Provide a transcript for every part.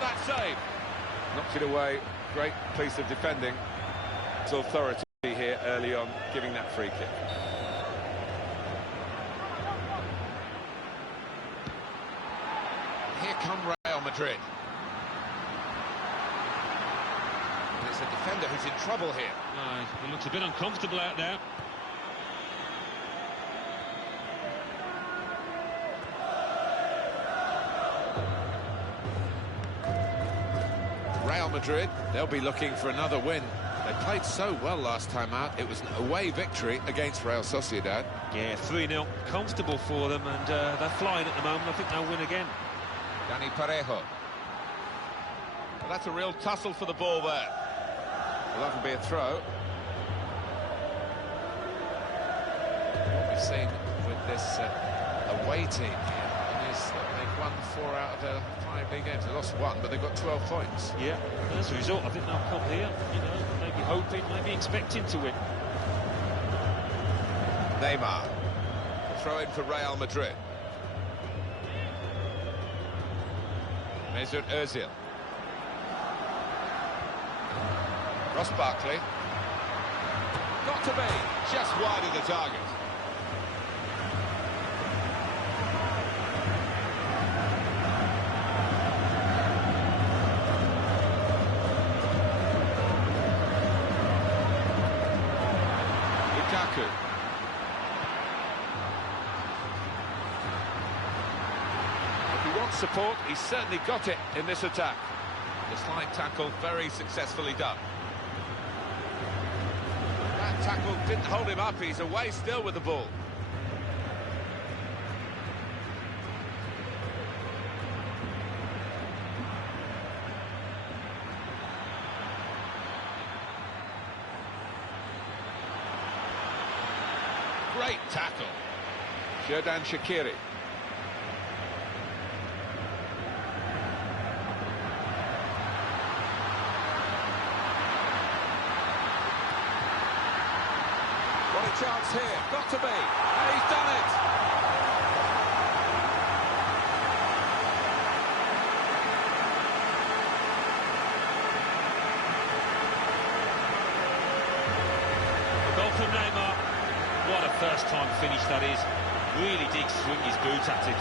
that save. Knocked it away. Great piece of defending. It's authority here early on, giving that free kick. Here come Real Madrid. And it's a defender who's in trouble here. He looks a bit uncomfortable out there. Real Madrid, they'll be looking for another win. They played so well last time out. It was an away victory against Real Sociedad. Yeah, 3-0, comfortable for them, and they're flying at the moment. I think they'll win again. Dani Parejo. Well, that's a real tussle for the ball there. Well, that'll be a throw. What we've seen with this away team here is that they've won 4 out of their 5 league games. They lost 1, but they've got 12 points. Yeah, and as a result, I think they'll come here, you know, maybe hoping, maybe expecting to win. Neymar. Throw in for Real Madrid. Mesut Ozil. Ross Barkley. Got to be just wide of the target. Lukaku. If he wants support, he's certainly got it in this attack. The slide tackle very successfully done. That tackle didn't hold him up, he's away still with the ball. Great tackle. Xherdan Shaqiri. What a chance here, got to be, and he's done it! The goal from Neymar. What a first-time finish that is. Really did swing his boot at it.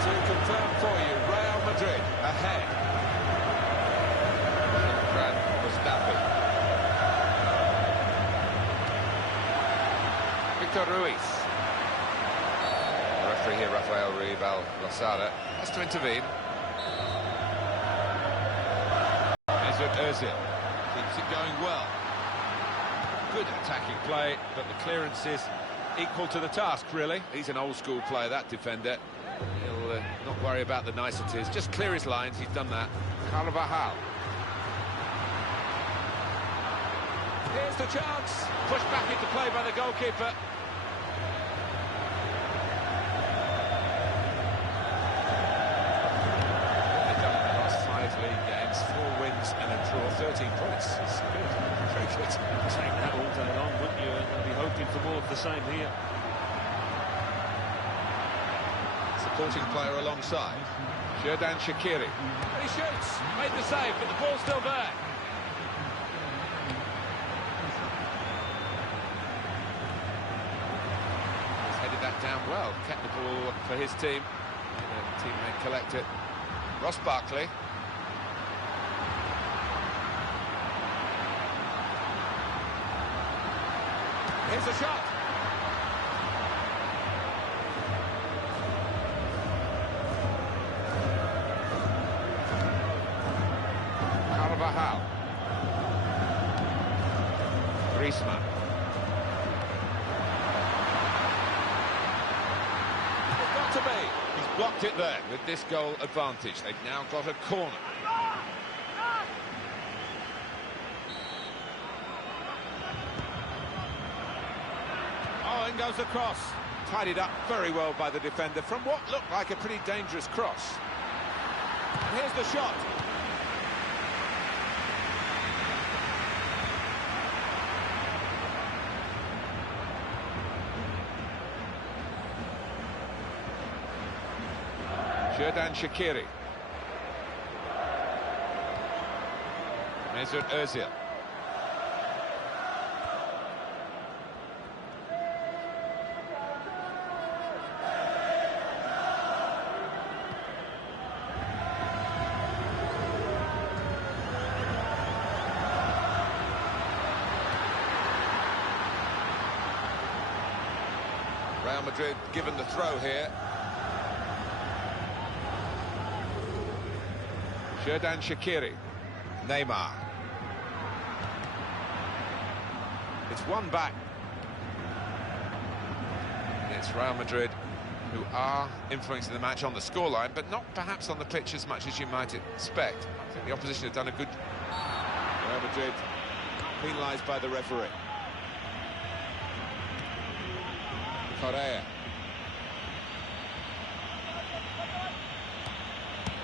To confirm for you, Real Madrid ahead. Fran Mustafi. Victor Ruiz. The referee here, Rafael Ribal Losada, has to intervene. Mesut Ozil keeps it going well. Good attacking play, but the clearance is equal to the task, really. He's an old-school player, that defender. He'll not worry about the niceties, just clear his lines, he's done that. Carvajal. Here's the chance. Pushed back into play by the goalkeeper. They've done in the last 5 league games, 4 wins and a draw, 13 points. It's good, very good. Take that all day long, wouldn't you? And they'll be hoping for more of the same here. Supporting player alongside. Xherdan Shaqiri. And he shoots, made the save, but the ball's still there. He's headed that down well, kept the ball for his team. And the teammate collect it. Ross Barkley. Here's a shot. Carvajal. Griezmann. It's got to be. He's blocked it there with this goal advantage. They've now got a corner. Oh, and goes across. Tidied up very well by the defender from what looked like a pretty dangerous cross. And here's the shot. Xherdan Shaqiri. Mesut Ozil. Real Madrid given the throw here. Xherdan Shaqiri. Neymar. It's one back. And it's Real Madrid who are influencing the match on the scoreline, but not perhaps on the pitch as much as you might expect. I think the opposition have done a good... Real Madrid penalised by the referee. Correa.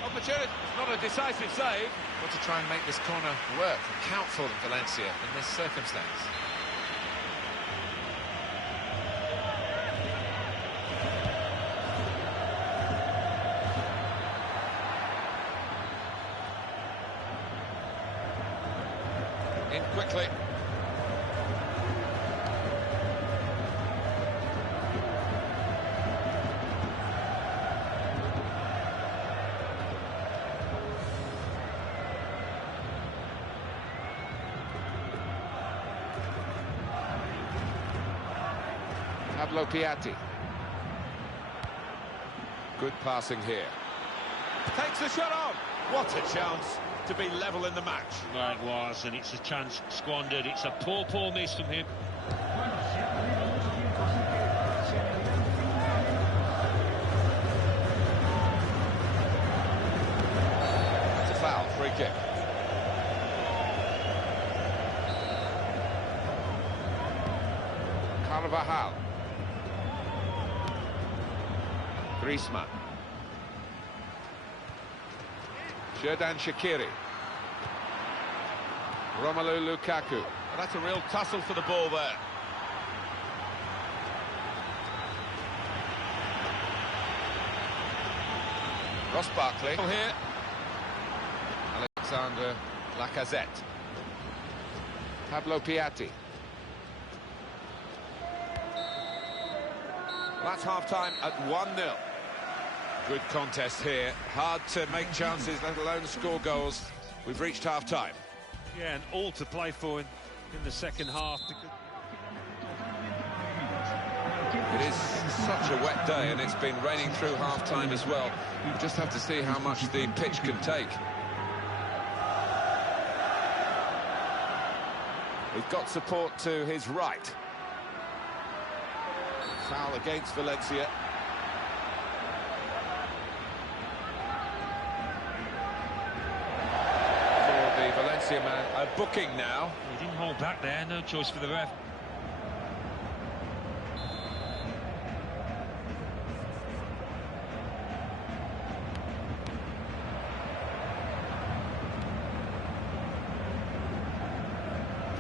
Opportunity. It's not a decisive save. Want to try and make this corner work and count for them, Valencia, in this circumstance. In quickly. Pablo Piatti. Good passing here. Takes the shot on. What a chance to be level in the match. Well, it was, and it's a chance squandered. It's a poor miss from him. That's a foul, free kick. Carvajal. Griezmann. Xherdan Shaqiri. Romelu Lukaku. Well, that's a real tussle for the ball there. Ross Barkley here. Alexander Lacazette. Pablo Piatti. That's half-time at 1-0. Good contest here. Hard to make chances, let alone score goals. We've reached half-time. Yeah, and all to play for in the second half. It is such a wet day, and it's been raining through half-time as well. You just have to see how much the pitch can take. We've got support to his right. Foul against Valencia. For the Valencia man, a booking now. He didn't hold back there, no choice for the ref.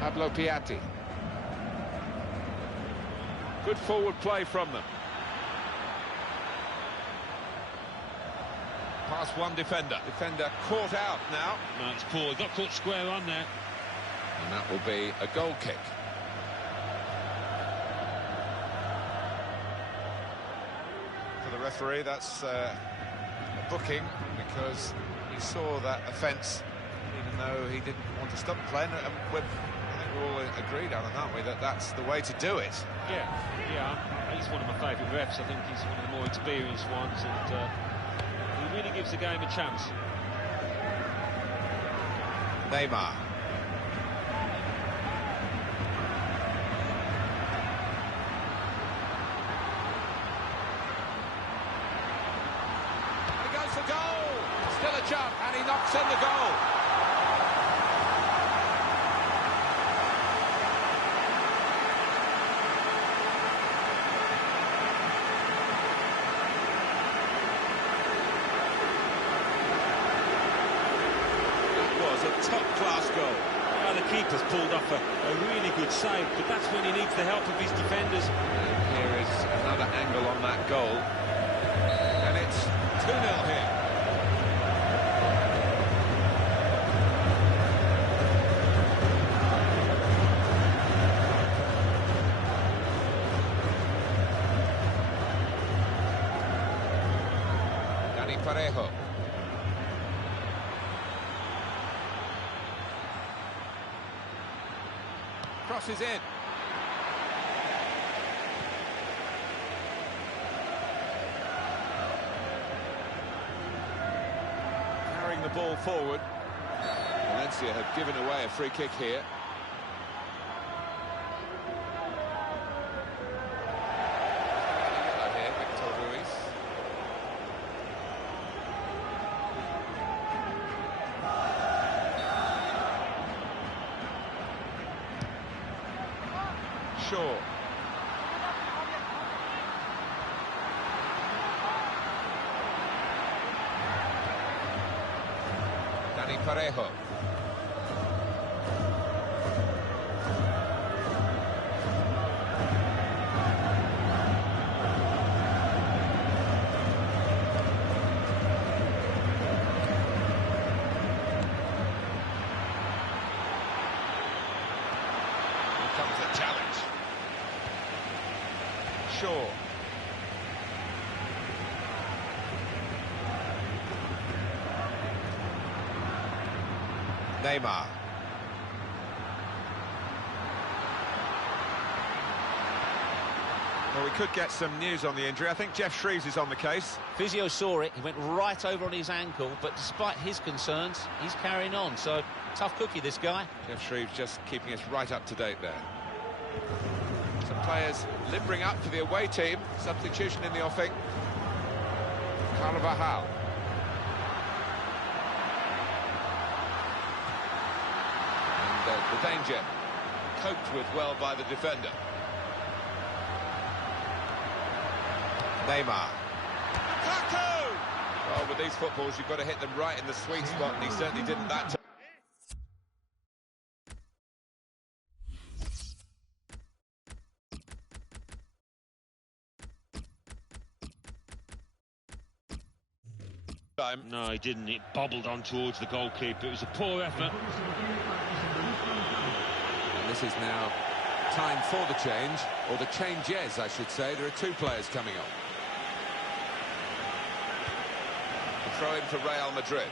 Pablo Piatti. Good forward play from them. Past one defender. Defender caught out now. No, it's poor. He got caught square on there. And that will be a goal kick. For the referee, that's a booking because he saw that offence, even though he didn't want to stop playing. And I think we're all agreed, Alan, aren't we, that that's the way to do it. Yeah, he's one of my favourite refs. I think he's one of the more experienced ones, and he really gives the game a chance. Neymar. And he goes for goal. Still a chance, and he knocks in the goal. Top-class goal. Well, the keeper's pulled off a really good save, but that's when he needs the help of his defenders. And here is another angle on that goal. And it's 2-0 here. Dani Parejo. Crosses in. Carrying the ball forward. Valencia have given away a free kick here. Sure. Dani Parejo. Here comes the challenge. Sure. Neymar. Well, we could get some news on the injury. I think Jeff Shreves is on the case. Physio saw it, he went right over on his ankle, but despite his concerns, he's carrying on. So, tough cookie, this guy. Jeff Shreves just keeping us right up to date there. Some players limbering up for the away team. Substitution in the offing. Carvajal. And the danger coped with well by the defender. Neymar. Lukaku! Well, with these footballs, you've got to hit them right in the sweet spot, and he certainly didn't that time. No, he didn't. It bobbled on towards the goalkeeper. It was a poor effort. And this is now time for the change, or the changes, I should say. There are two players coming on. A throw in for Real Madrid.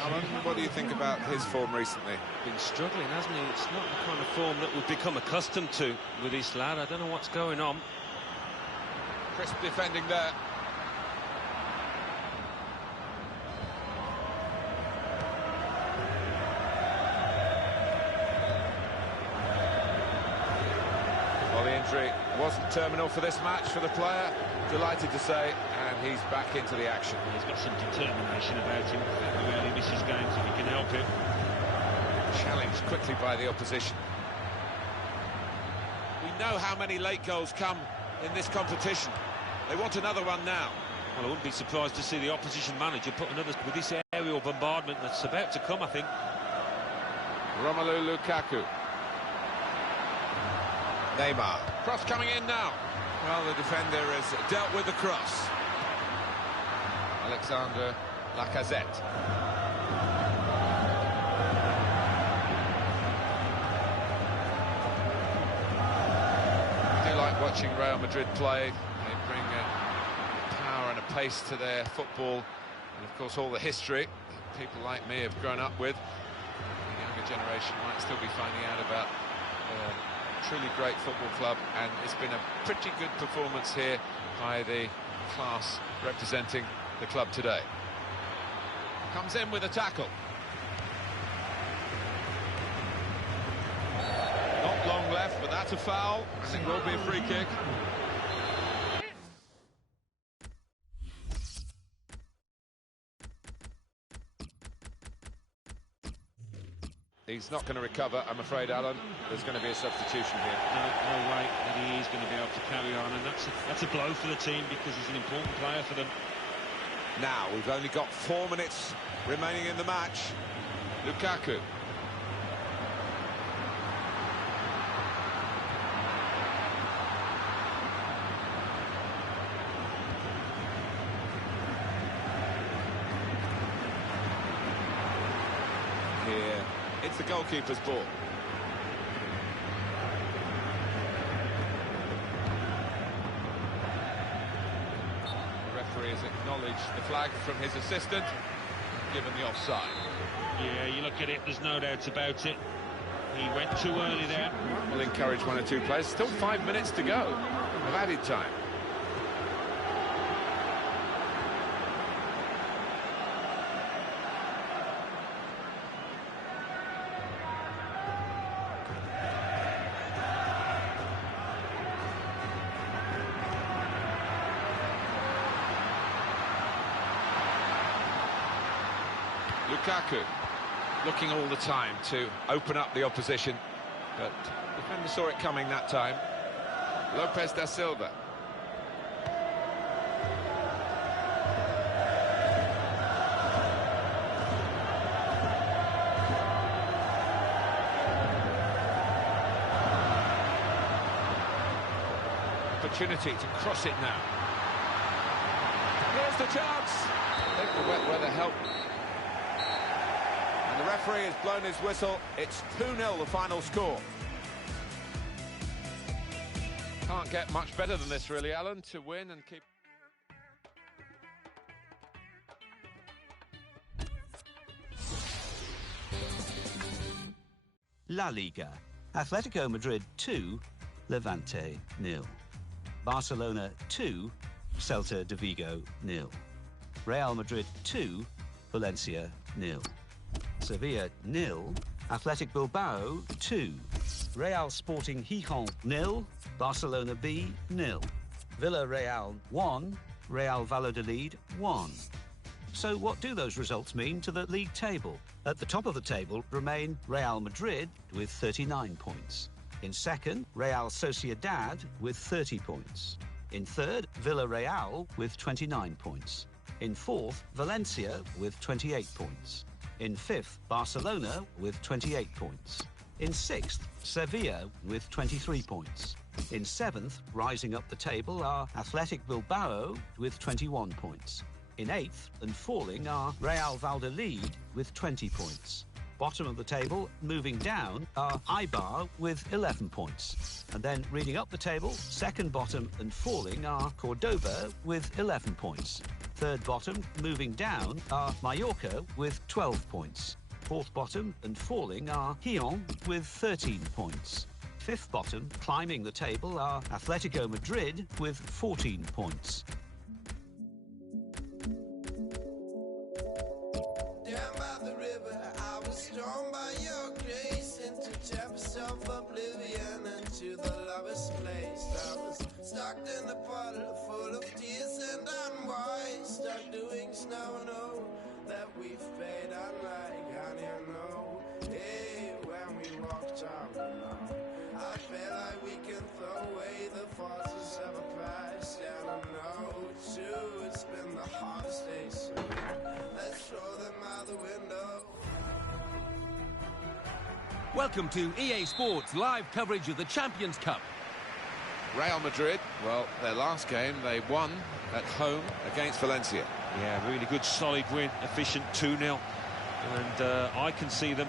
Alan, what do you think about his form recently? Been struggling, hasn't he? It's not the kind of form that we've become accustomed to with this lad. I don't know what's going on. Crisp defending there. Injury wasn't terminal for this match for the player, delighted to say, and he's back into the action. He's got some determination about him. He rarely misses games if he can help it. Challenged quickly by the opposition. We know how many late goals come in this competition. They want another one now. Well, I wouldn't be surprised to see the opposition manager put another with this aerial bombardment that's about to come, I think. Romelu Lukaku. Neymar. Cross coming in now. Well, the defender has dealt with the cross. Alexander Lacazette. I do like watching Real Madrid play. They bring a power and a pace to their football. And, of course, all the history that people like me have grown up with. The younger generation might still be finding out about truly great football club, and it's been a pretty good performance here by the class representing the club today. Comes in with a tackle. Not long left, but that's a foul, and it will be a free kick. He's not going to recover, I'm afraid, Alan. There's going to be a substitution here. No way that he is going to be able to carry on, and that's a blow for the team because he's an important player for them. Now, we've only got 4 minutes remaining in the match. Lukaku. Here, it's the goalkeeper's ball. The referee has acknowledged the flag from his assistant, given the offside. Yeah, you look at it, there's no doubt about it. He went too early there. Will encourage one or two players. Still 5 minutes to go of added time. Lukaku looking all the time to open up the opposition, but the defender saw it coming that time. Lopez da Silva. Opportunity to cross it now. Here's the chance. I think the wet weather helped. And the referee has blown his whistle. It's 2-0 the final score. Can't get much better than this, really, Alan, to win and keep... La Liga. Atletico Madrid 2, Levante 0. Barcelona 2, Celta de Vigo 0. Real Madrid 2, Valencia 0. Sevilla 0, Athletic Bilbao 2. Real Sporting Gijón 0, Barcelona B 0. Villarreal 1, Real Valladolid 1. So what do those results mean to the league table? At the top of the table remain Real Madrid with 39 points. In second, Real Sociedad with 30 points. In third, Villarreal with 29 points. In fourth, Valencia with 28 points. In fifth, Barcelona with 28 points. In sixth, Sevilla with 23 points. In seventh, rising up the table, are Athletic Bilbao with 21 points. In eighth and falling are Real Valladolid with 20 points. Bottom of the table, moving down, are Eibar with 11 points. And then reading up the table, second bottom and falling are Cordoba with 11 points. Third bottom, moving down, are Mallorca with 12 points. Fourth bottom and falling are Gijón with 13 points. Fifth bottom, climbing the table, are Atletico Madrid with 14 points. Down by the river, I was drawn by your grace into tempest of oblivion, into the lowest place. I was stuck in a puddle full of tears and unwise, stuck doing snow and oh, that we've paid unlike honey and oh. Hey, when we walked out the night, I feel like we can throw away the forces of a past. And I know too, it's been the hardest day so let's throw them out the window. Welcome to EA Sports live coverage of the Champions Cup. Real Madrid, well, their last game, they won at home against Valencia. Yeah, really good, solid win, efficient 2-0. And I can see them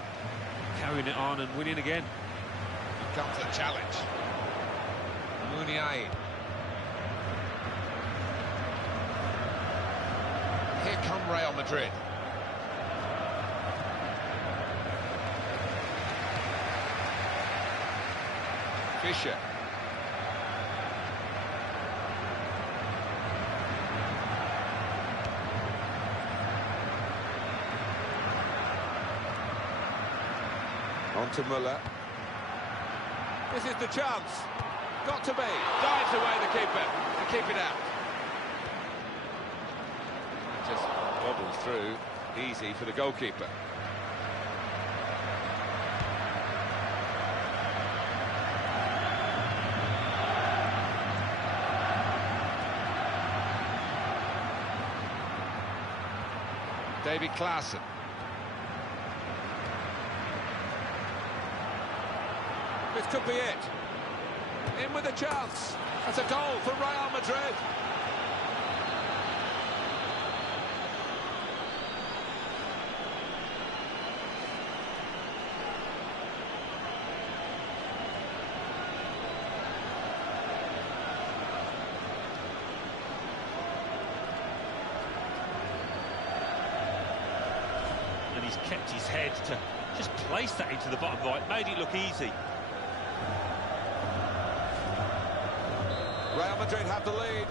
carrying it on and winning again. Here comes the challenge. Muniain. Here come Real Madrid. Fischer. On to Müller. This is the chance. Got to be. Dives away the keeper to keep it out. Just wobbles through. Easy for the goalkeeper. David Klaassen. This could be it. In with a chance. That's a goal for Real Madrid. he's kept his head to just place that into the bottom right, made it look easy. Real Madrid have the lead.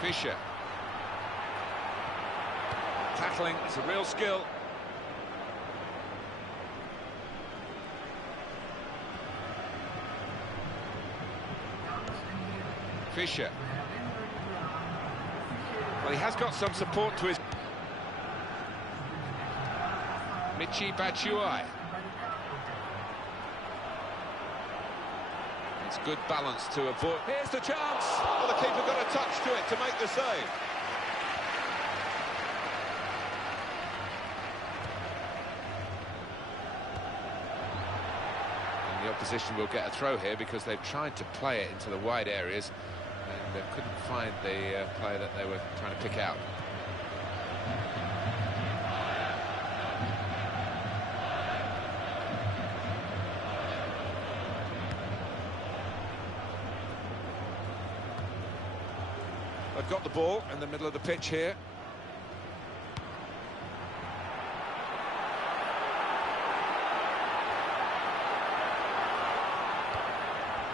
Fischer. Tackling is a real skill. Fischer. Well, he has got some support to his... Michy Batshuayi. It's good balance to avoid. Here's the chance. Well, the keeper got a touch to it to make the save. And the opposition will get a throw here because they've tried to play it into the wide areas and they couldn't find the player that they were trying to pick out. They've got the ball in the middle of the pitch here.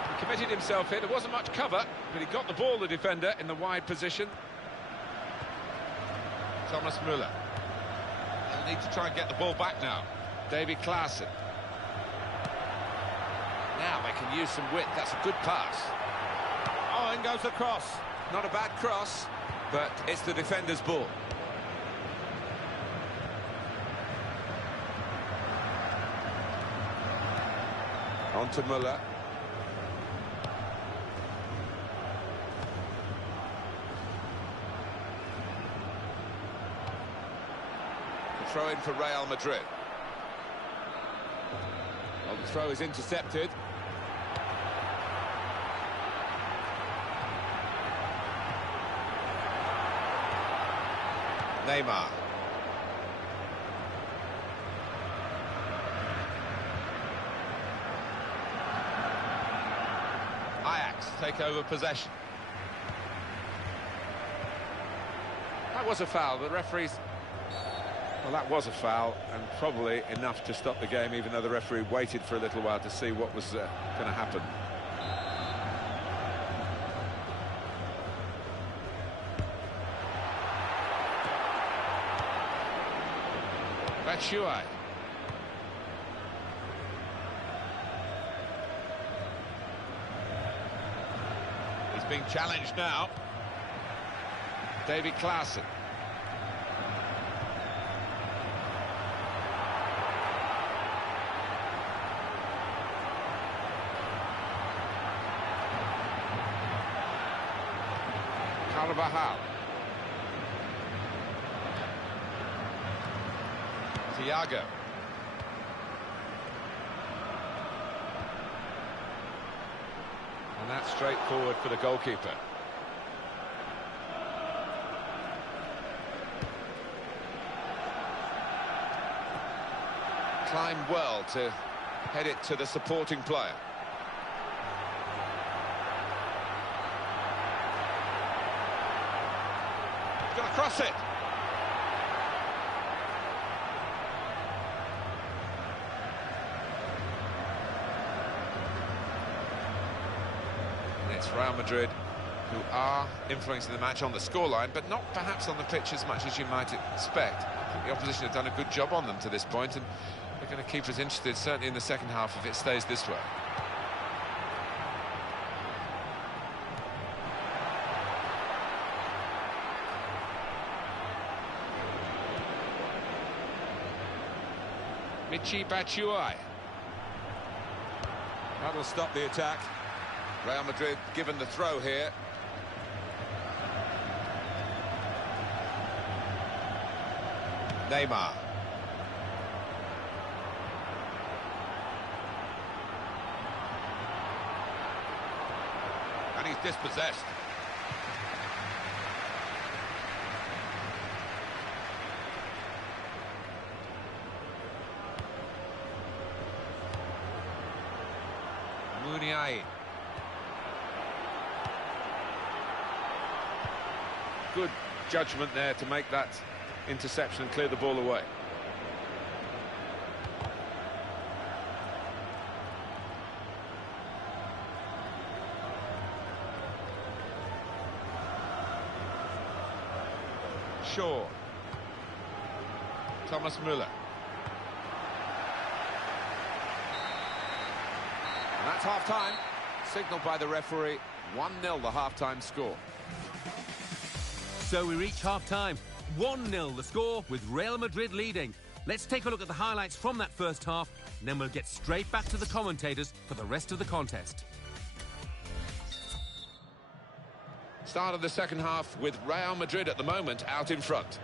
He committed himself here. There wasn't much cover, but he got the ball, the defender, in the wide position. Thomas Müller. They'll need to try and get the ball back now. David Klaassen. Now they can use some width. That's a good pass. Oh, in goes the cross. Not a bad cross, but it's the defender's ball. On to Müller. The throw in for Real Madrid. Well, the throw is intercepted. Neymar. Ajax take over possession. That was a foul. The referee's... Well, that was a foul, and probably enough to stop the game, even though the referee waited for a little while to see what was going to happen. Batshuayi. He's being challenged now. David Klaassen. Carvajal. Thiago. And that's straightforward for the goalkeeper. Climbed well to head it to the supporting player. He's going to cross it. It's Real Madrid who are influencing the match on the scoreline, but not perhaps on the pitch as much as you might expect. I think the opposition have done a good job on them to this point, and they're going to keep us interested, certainly in the second half, if it stays this way. Michy Batshuayi. That'll stop the attack. Real Madrid given the throw here. Neymar. And he's dispossessed. Niai. Good judgment there to make that interception and clear the ball away. Shaw. Thomas Müller. And that's half-time. Signalled by the referee. 1-0 the half-time score. So we reach half-time. 1-0 the score, with Real Madrid leading. Let's take a look at the highlights from that first half, and then we'll get straight back to the commentators for the rest of the contest. Start of the second half with Real Madrid at the moment out in front.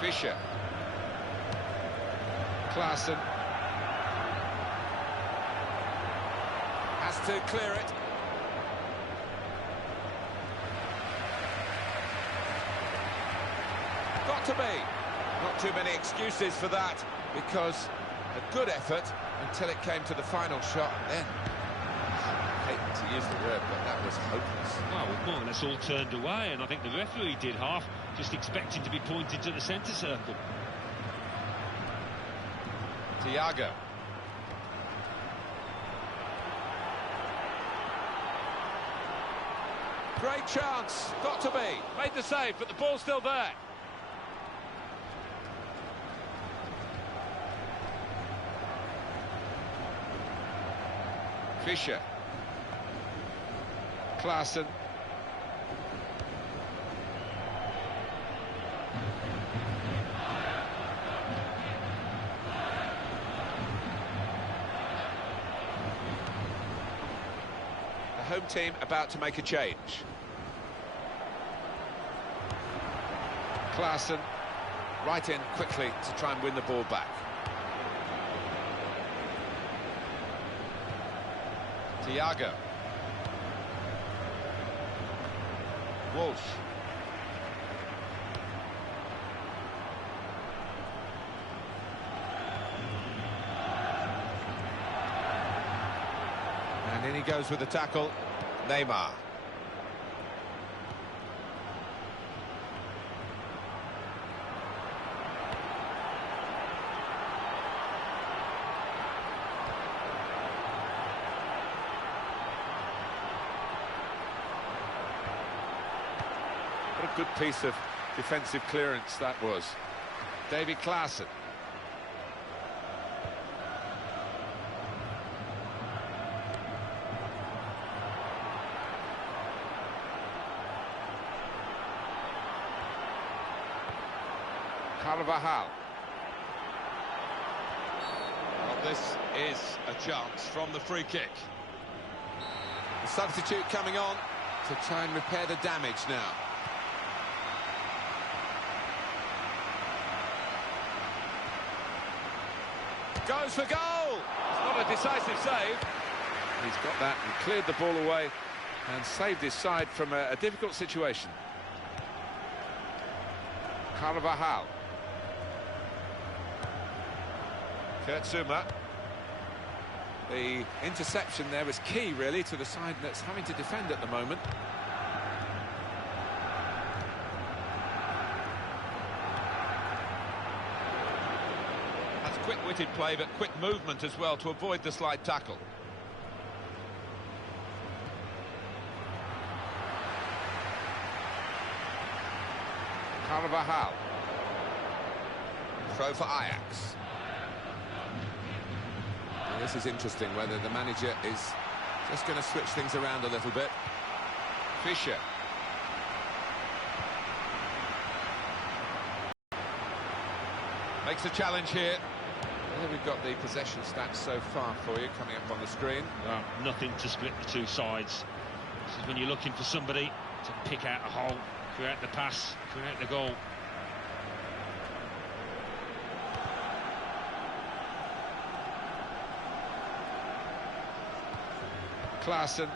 Fischer. Klaassen. Has to clear it. Got to be. Not too many excuses for that, because a good effort until it came to the final shot, and then, I hate to use the word, but that was hopeless. Well, we've more or less all turned away, and I think the referee did half, just expecting to be pointed to the centre circle. Thiago. Great chance, got to be. Made the save, but the ball's still there. Fischer. Klaassen. The home team about to make a change. Klaassen right in quickly to try and win the ball back. Thiago. Walsh. And in he goes with the tackle. Neymar. What a good piece of defensive clearance that was. David Klaassen. Carvajal. Well, this is a chance from the free kick. The substitute coming on to try and repair the damage now. Goes for goal! It's not a decisive save. He's got that and cleared the ball away and saved his side from a difficult situation. Carvajal. Kurt Zouma. The interception there was key, really, to the side that's having to defend at the moment. That's quick-witted play, but quick movement as well to avoid the slide tackle. Carvajal. Throw for Ajax. And this is interesting, whether the manager is just going to switch things around a little bit. Fischer. Makes a challenge here. There we've got the possession stats so far for you coming up on the screen. Well, nothing to split the two sides. This is when you're looking for somebody to pick out a hole, create the pass, create the goal. Klaassen.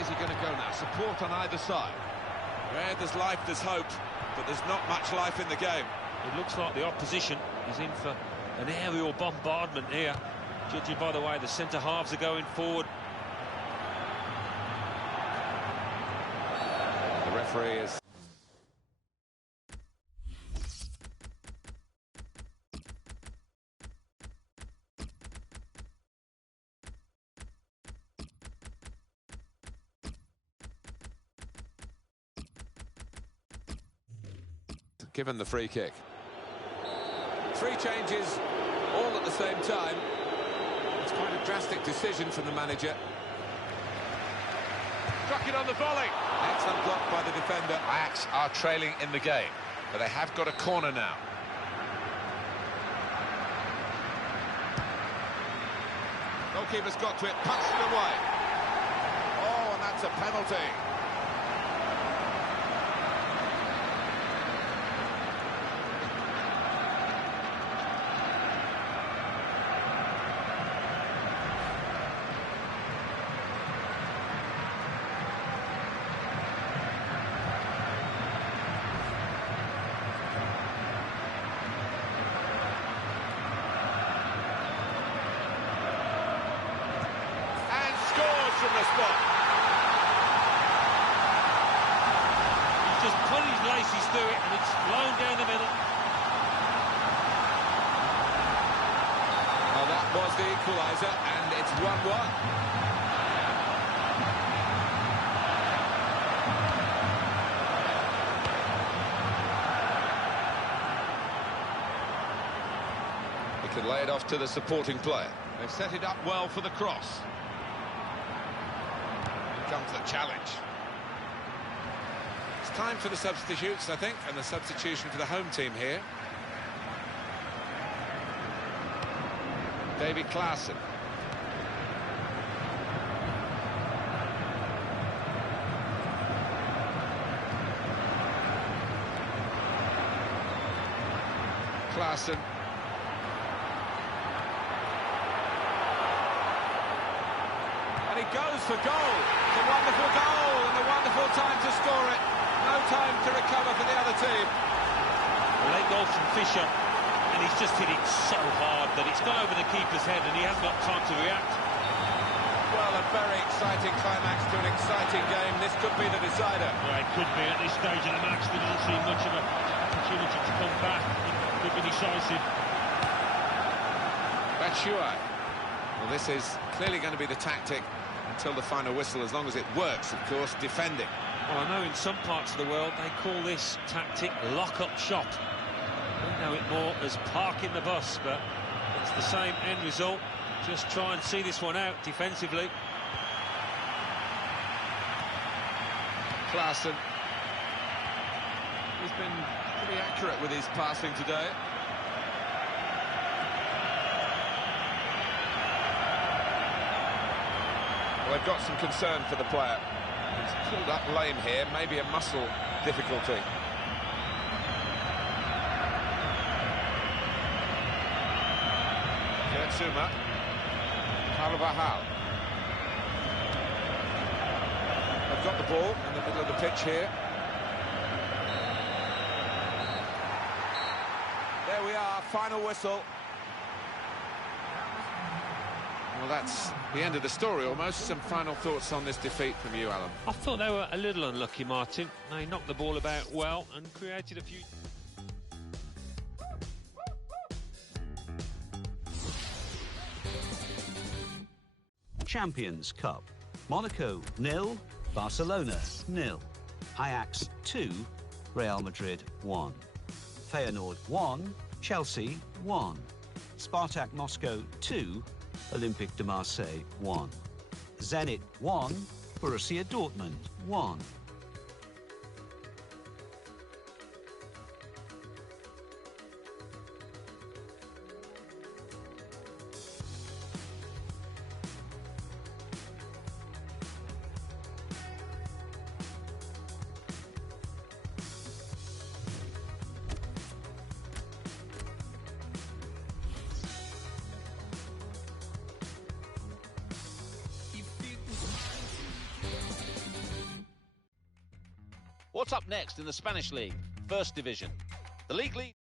way is he going to go now? Support on either side. Where there's life, there's hope, but there's not much life in the game. It looks like the opposition is in for an aerial bombardment here, judging by the way the centre-halves are going forward. The referee is... Given the free kick. Three changes, all at the same time. It's quite a drastic decision from the manager. Struck it on the volley. Excellent block by the defender. Ajax are trailing in the game, but they have got a corner now. Goalkeeper's got to it, punched it away. Oh, and that's a penalty. From the spot. He's just put his laces through it and it's flown down the middle. Well, that was the equaliser, and it's 1-1. He can lay it off to the supporting player. They've set it up well for the cross. Comes the challenge. It's time for the substitutes, I think, and the substitution for the home team here. Davy Klaassen. Klaassen. And he goes for goal. It's a wonderful goal and a wonderful time to score it. No time to recover for the other team. Late goal from Fisher, and he's just hit it so hard that it's gone over the keeper's head and he hasn't got time to react. Well, a very exciting climax to an exciting game. This could be the decider. Well, it could be at this stage of the match. We don't see much of an opportunity to come back. It could be decisive. Batshuayi. Well, this is clearly going to be the tactic until the final whistle, as long as it works, of course, defending. Well, I know in some parts of the world they call this tactic lock-up shot. We know it more as parking the bus, but it's the same end result. Just try and see this one out defensively. Klaassen. He's been pretty accurate with his passing today. Well, they've got some concern for the player. He's pulled up lame here, maybe a muscle difficulty. Kurtzuma. Carvajal. They've got the ball in the middle of the pitch here. There we are, final whistle. Well, that's the end of the story almost. Some final thoughts on this defeat from you, Alan? I thought they were a little unlucky, Martin. They knocked the ball about well and created a few... Champions Cup. Monaco 0, Barcelona 0. Ajax 2, Real Madrid 1. Feyenoord 1, Chelsea 1. Spartak Moscow 2, Olympique de Marseille 1. Zenit 1, Borussia Dortmund 1. What's up next in the Spanish League, First Division? The league lead...